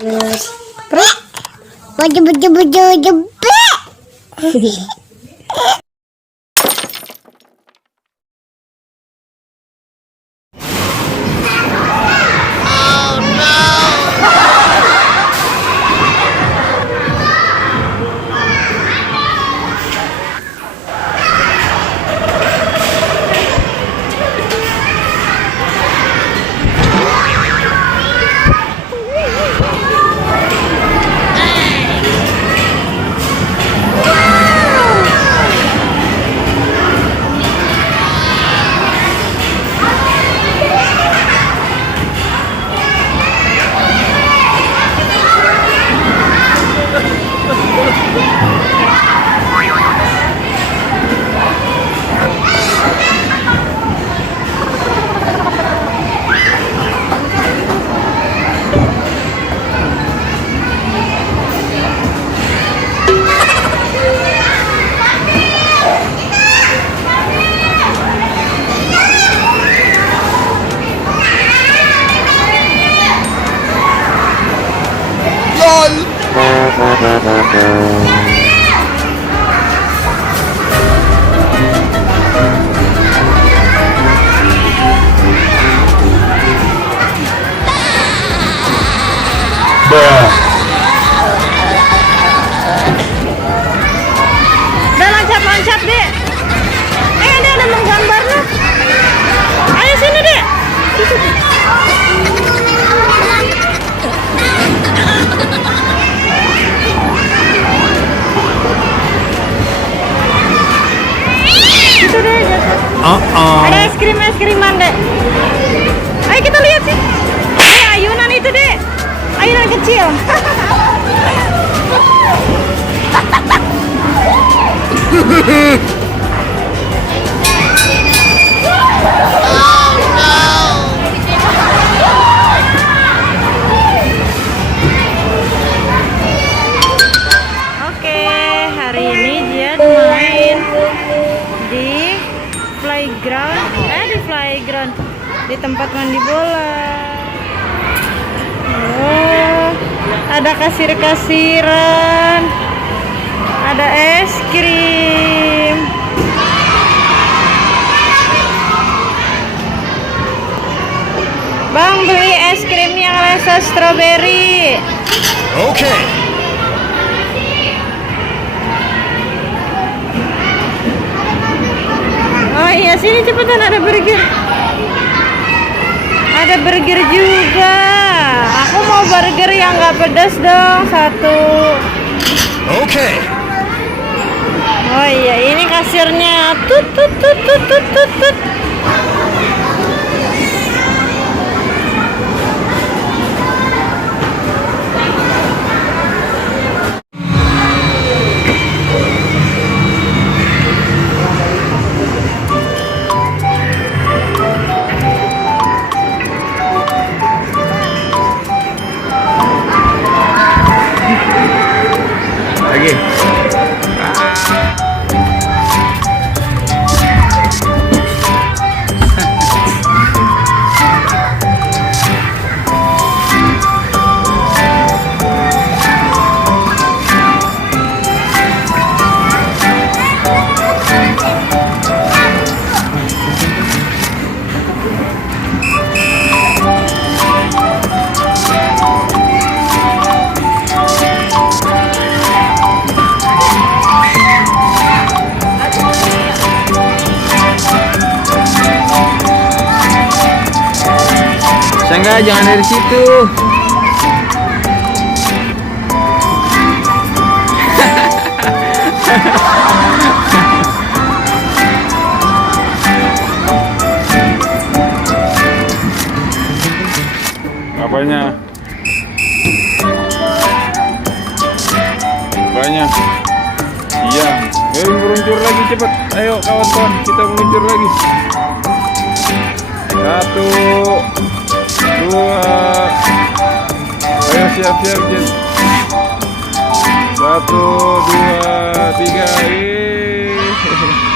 Terus baju. Udah loncat-loncat, Dek. Dia ada menggambar loh. Ayo sini, Dek. Itu deh, ada es-kriman, Dek. Ayo kita lihat sih. Ayo ayunan itu, Dek. Ayunan kecil. Oke, hari ini dia main di playground, di tempat mandi bola. Oh, ada kasir-kasiran, ada es krim. Bang, beli es krim yang rasa stroberi. Oke. Oh iya, sini cepetan, ada burger. Ada burger juga. Aku mau burger yang nggak pedas dong, satu. Oke. Oh iya, ini kasirnya. Tut. Lagi. Enggak, jangan dari situ. Apanya? Apanya? Iya. Ayo meluncur lagi cepat. Ayo kawan-kawan, kita meluncur lagi. 1, 2. Ayo siap-siap, Jen. 1, 2, 3.